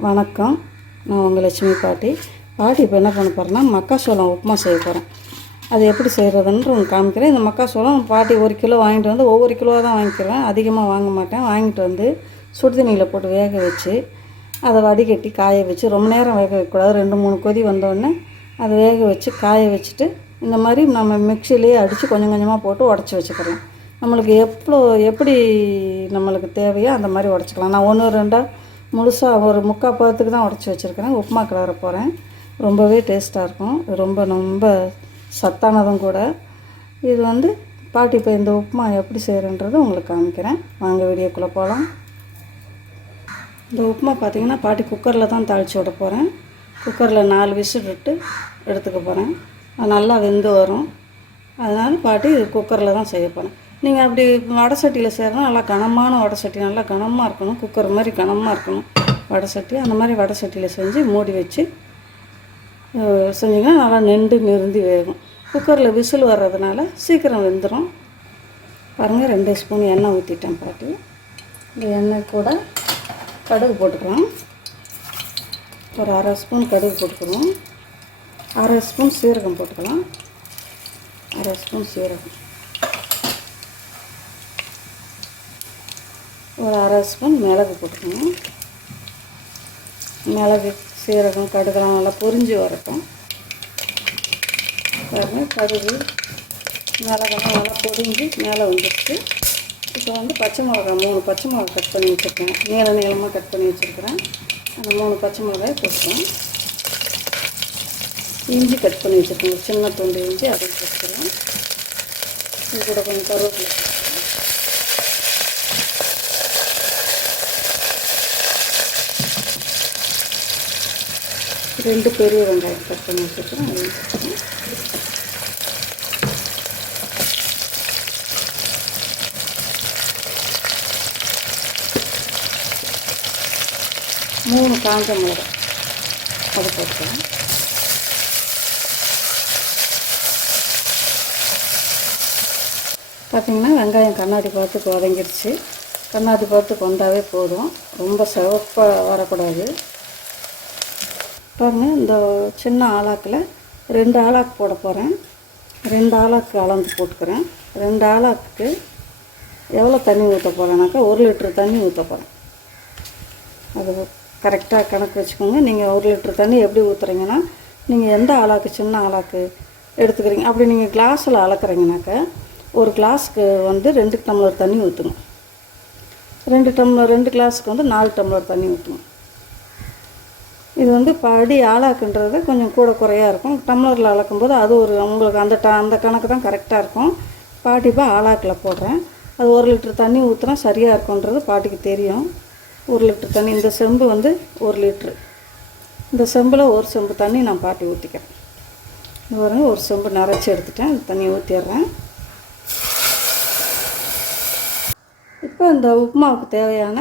வணக்கம். நான் உங்கள் லட்சுமி பாட்டி. பாட்டி இப்போ என்ன பண்ண போகிறேன்னா மக்காசோளம் உப்புமா செய்ய போகிறேன் அது எப்படி செய்கிறதுன்னு உங்களுக்கு காமிக்கிறேன். இந்த மக்காசோளம் பாட்டி ஒரு கிலோ வாங்கிட்டு வந்து ஒவ்வொரு கிலோவாக தான் வாங்கிக்கிறேன். அதிகமாக வாங்க மாட்டேன். வாங்கிட்டு வந்து சுடுதண்ணியில் போட்டு வேக வச்சு அதை வடிகட்டி காய வச்சு ரொம்ப நேரம் வேக வைக்கக்கூடாது. ரெண்டு மூணு கொதி வந்தோடனே அதை வேக வச்சு காய வச்சுட்டு இந்த மாதிரி நம்ம மிக்சிலேயே அடித்து கொஞ்சம் கொஞ்சமாக போட்டு உடச்சி வச்சுக்கிறேன் நம்மளுக்கு எவ்வளோ எப்படி நம்மளுக்கு தேவையோ அந்த மாதிரி உடச்சிக்கலாம். நான் ஒன்று ரெண்டாக முழுசாக ஒரு முக்கால் பதத்துக்கு தான் உடச்சி வச்சுருக்கிறேன். உப்புமா கிளற போகிறேன் ரொம்பவே டேஸ்ட்டாக இருக்கும். ரொம்ப ரொம்ப சத்தானதும் கூட. இது வந்து பாட்டி இப்போ இந்த உப்புமா எப்படி செய்கிறேன்றது உங்களுக்கு காமிக்கிறேன். வாங்க வீடியோக்குள்ளே போகலாம் இந்த உப்புமா பார்த்தீங்கன்னா பாட்டி குக்கரில் தான் தாளித்து விட போகிறேன் குக்கரில் நாலு விசில் விட்டு எடுத்துக்க போகிறேன் அது நல்லா வெந்து வரும். அதனால் பாட்டி குக்கரில் தான் செய்ய போகிறேன் நீங்கள் அப்படி வடை சட்டியில் செய்கிறனா நல்லா கனமான வடை சட்டி நல்லா கனமாக இருக்கணும் குக்கர் மாதிரி கனமாக இருக்கணும். வடை சட்டி அந்த மாதிரி வடை சட்டியில் செஞ்சு மூடி வச்சு செஞ்சிங்கன்னா நல்லா நெண்டு நிறுந்தி வேகும். குக்கரில் விசில் வர்றதுனால சீக்கிரம் வெந்துடும் பாருங்கள் ரெண்டு ஸ்பூன் எண்ணெய் ஊற்றிட்டேன் பாட்டி. இந்த எண்ணெய் கூட கடுகு போட்டுக்கலாம். ஒரு அரை ஸ்பூன் கடுகு போட்டுக்கிறோம் அரை ஸ்பூன் சீரகம் போட்டுக்கலாம். அரை ஸ்பூன் சீரகம். ஒரு அரை ஸ்பூன் மிளகு போட்டுக்கணும். மிளகு சீரகம் கடுகலாம் நல்லா பொரிஞ்சு வரட்டும். பாருங்கள் கடுகு மிளகெல்லாம் நல்லா பொரிஞ்சு மேலே வந்துடுச்சு இப்போ வந்து பச்சை மிளகா மூணு பச்சை மிளகா கட் பண்ணி வச்சுருக்கேன். நீள நீளமாக கட் பண்ணி வச்சுருக்கிறேன். அந்த மூணு பச்சை மிளகாய் போட்டுக்கிறேன் இஞ்சி கட் பண்ணி வச்சுருக்கேன். சின்ன துண்டு இஞ்சி அதை போட்டுக்கிறேன் இது கூட கொஞ்சம் கருவேப்பிலை ரெண்டு பெரிய வெங்காயம் கட் பண்ணி வச்சுருக்கிறேன் அதையும் மூணு காஞ்ச மிளகாய் அது போட்டுக்கலாம். பார்த்தீங்கன்னா வெங்காயம் கண்ணாடி பார்த்து வதங்கிடுச்சு. கண்ணாடி பார்த்து கொண்டாவே போதும். ரொம்ப சிவப்பாக வரக்கூடாது. பாருங்க இந்த சின்ன ஆளாக்கில் ரெண்டு ஆளாக்கு போட போகிறேன் ரெண்டு ஆளாக்கு அளந்து போட்டுக்கிறேன். ரெண்டு ஆளாக்கு எவ்வளோ தண்ணி ஊற்ற போகிறேன்னாக்கா ஒரு லிட்டர் தண்ணி ஊற்ற போகிறேன் அது கரெக்டாக கணக்கு வச்சுக்கோங்க. நீங்கள் ஒரு லிட்டர் தண்ணி எப்படி ஊற்றுறீங்கன்னா நீங்கள் எந்த ஆளாக்கு சின்ன ஆளாக்கு எடுத்துக்கிறீங்க அப்படி நீங்கள் கிளாஸில் அளக்குறீங்கனாக்கா ஒரு கிளாஸுக்கு வந்து ரெண்டு டம்ளர் தண்ணி ஊற்றுங்க ரெண்டு டம்ளர் ரெண்டு கிளாஸுக்கு வந்து நாலு டம்ளர் தண்ணி ஊற்றுங்க இது வந்து படி ஆளாக்குன்றது கொஞ்சம் கூட குறையாக இருக்கும். டம்ளரில் அளக்கும்போது அது ஒரு உங்களுக்கு அந்த ட அந்த கணக்கு தான் கரெக்டாக இருக்கும். பாட்டிப்பா ஆளாக்கில் போடுறேன். அது ஒரு லிட்டர் தண்ணி ஊற்றினா சரியாக இருக்குன்றது பாட்டிக்கு தெரியும். ஒரு லிட்டர் தண்ணி இந்த செம்பு வந்து ஒரு லிட்ரு இந்த செம்பில் ஒரு செம்பு தண்ணி நான் பாட்டி ஊற்றிக்கிறேன் இது வரைக்கும் ஒரு செம்பு நிறச்சி எடுத்துட்டேன். தண்ணி ஊற்றிடுறேன் இப்போ இந்த உப்புமாவுக்கு தேவையான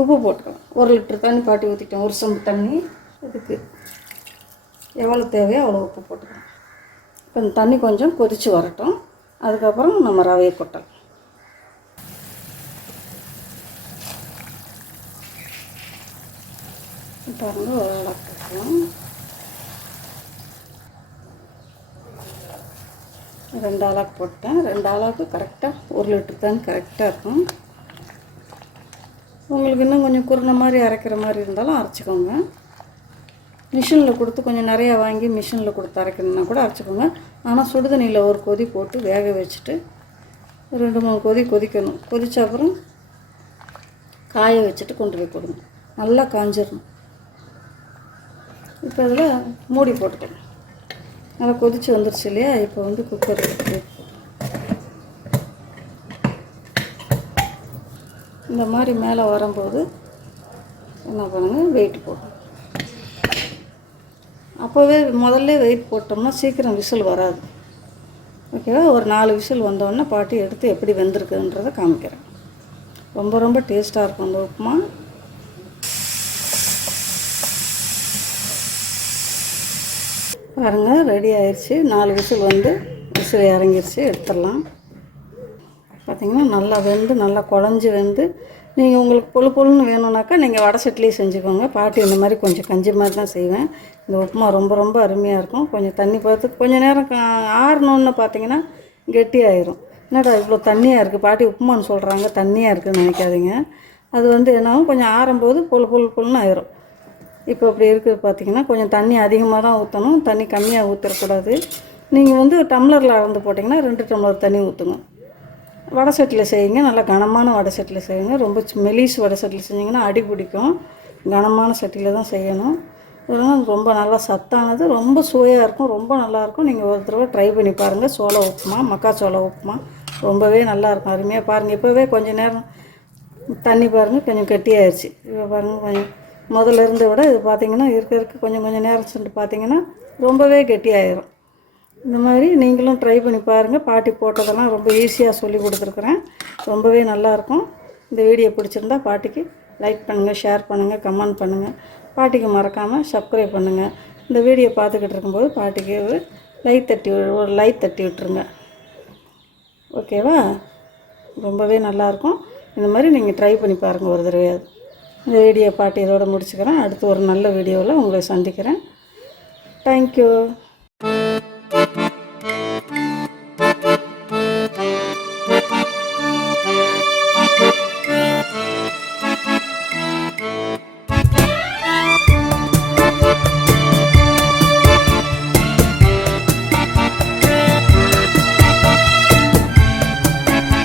உப்பு போட்டுக்கலாம். ஒரு லிட்டர் தண்ணி பாட்டி ஊற்றிட்டேன் ஒரு சம்பு தண்ணி. இதுக்கு எவ்வளோ தேவையோ அவ்வளோ உப்பு போட்டுக்கலாம். இப்போ இந்த தண்ணி கொஞ்சம் கொதித்து வரட்டும். அதுக்கப்புறம் நம்ம ரவையை கொட்டலாம். பாருங்க ஒரு அளவுக்கு ரெண்டு ஆளாக்கு போட்டேன். ரெண்டு ஆளாக்கு கரெக்டாக ஒரு லிட்டர் தான் கரெக்டாக இருக்கும். உங்களுக்கு இன்னும் கொஞ்சம் குருணை மாதிரி அரைக்கிற மாதிரி இருந்தாலும் அரைச்சிக்கோங்க. மிஷினில் கொடுத்து கொஞ்சம் நிறையா வாங்கி மிஷினில் கொடுத்து அரைக்கணுன்னா கூட அரைச்சிக்கோங்க. ஆனால் சுடுதண்ணியில் ஒரு கொதி போட்டு வேக வச்சுட்டு ரெண்டு மூணு கொதி கொதிக்கணும். கொதித்த அப்புறம் காய வச்சுட்டு கொண்டு போய் கொடுங்க. நல்லா காஞ்சிடணும் இப்போ இதில் மூடி போட்டுக்கணும் நல்லா கொதித்து வந்துருச்சு இல்லையா? இப்போ வந்து குக்கர் இந்த மாதிரி மேலே வரும்போது என்ன பண்ணுங்கள் வெயிட் போடணும். அப்போவே முதல்ல வெயிட் போட்டோம்னா சீக்கிரம் விசில் வராது. ஓகேவா ஒரு நாலு விசில் வந்தோடனே பாட்டி எடுத்து எப்படி வெந்திருக்குன்றதை காமிக்கிறேன். ரொம்ப ரொம்ப டேஸ்ட்டாக இருக்கும் அந்த உப்புமா. பாருங்கள் ரெடி ஆயிடுச்சு நாலு விசில் வந்து விசில் இறங்கிருச்சு. எடுத்துடலாம். பார்த்தீங்கன்னா நல்லா வெந்து நல்லா குழஞ்சி வெந்து நீங்கள் உங்களுக்கு பொழு பொழுன்னு வேணும்னாக்கா நீங்கள் வடை சட்டிலேயே செஞ்சுக்கோங்க. பாட்டி இந்த மாதிரி கொஞ்சம் கஞ்சி மாதிரி தான் செய்வேன். இந்த உப்புமா ரொம்ப ரொம்ப அருமையாக இருக்கும். கொஞ்சம் தண்ணி பார்த்து கொஞ்சம் நேரம் கா- ஆறணுன்னு பார்த்தீங்கன்னா கெட்டியாயிரும் என்னடா இவ்வளோ தண்ணியாக இருக்குது பாட்டி உப்புமான்னு சொல்கிறாங்க தண்ணியாக இருக்குதுன்னு நினைக்காதீங்க. அது வந்து என்னாகும்? கொஞ்சம் ஆறும்போது பொழு பொழு பொழுன்னு ஆயிரும். இப்போ அப்படி இருக்குது பார்த்தீங்கன்னா கொஞ்சம் தண்ணி அதிகமாக தான் ஊற்றணும் தண்ணி கம்மியாக ஊற்றக்கூடாது நீங்கள் வந்து டம்ளரில் அளந்து போட்டிங்கன்னா ரெண்டு டம்ளர் தண்ணி ஊற்றுங்க வடை சட்டியில் செய்யுங்க. நல்லா கனமான வடை சட்டியில் செய்யுங்க. ரொம்ப மெலிஸ் வடை சட்டியில் செஞ்சிங்கன்னா அடி பிடிக்கும். கனமான சட்டியில் தான் செய்யணும். இதெல்லாம் ரொம்ப நல்லா சத்தானது ரொம்ப சுவையாக இருக்கும் ரொம்ப நல்லாயிருக்கும் நீங்கள் ஒரு தடவை ட்ரை பண்ணி பாருங்கள் சோள உப்புமா மக்காச்சோள உப்புமா ரொம்பவே நல்லாயிருக்கும் அருமையாக பாருங்கள் இப்போவே கொஞ்சம் நேரம் தண்ணி பாருங்கள் கொஞ்சம் கெட்டியாயிருச்சு. இப்போ பாருங்கள் கொஞ்சம் முதல்ல இருந்த விட இது பார்த்திங்கன்னா இருக்க இருக்க கொஞ்சம் கொஞ்சம் நேரம் சென்று பார்த்தீங்கன்னா ரொம்பவே கெட்டியாயிரும். இந்த மாதிரி நீங்களும் ட்ரை பண்ணி பாருங்கள் பாட்டி போட்டதெல்லாம் ரொம்ப ஈஸியாக சொல்லி கொடுத்துருக்குறேன். ரொம்பவே நல்லாயிருக்கும் இந்த வீடியோ பிடிச்சிருந்தா பாட்டிக்கு லைக் பண்ணுங்கள் ஷேர் பண்ணுங்கள் கமெண்ட் பண்ணுங்கள் பாட்டிக்கு மறக்காமல் சப்ஸ்கிரைப் பண்ணுங்கள் இந்த வீடியோ பார்த்துக்கிட்டு இருக்கும்போது பாட்டிக்கு ஒரு லைக் தட்டி வி- ஒரு லைக் தட்டி விட்டுருங்க. ஓகேவா ரொம்பவே நல்லாயிருக்கும் இந்த மாதிரி நீங்கள் ட்ரை பண்ணி பாருங்கள் ஒரு தடவையாவது. இந்த வீடியோ பாட்டி இதோட முடிச்சுக்கிறேன். அடுத்து ஒரு நல்ல வீடியோவில் உங்களை சந்திக்கிறேன். Thank you Thank you.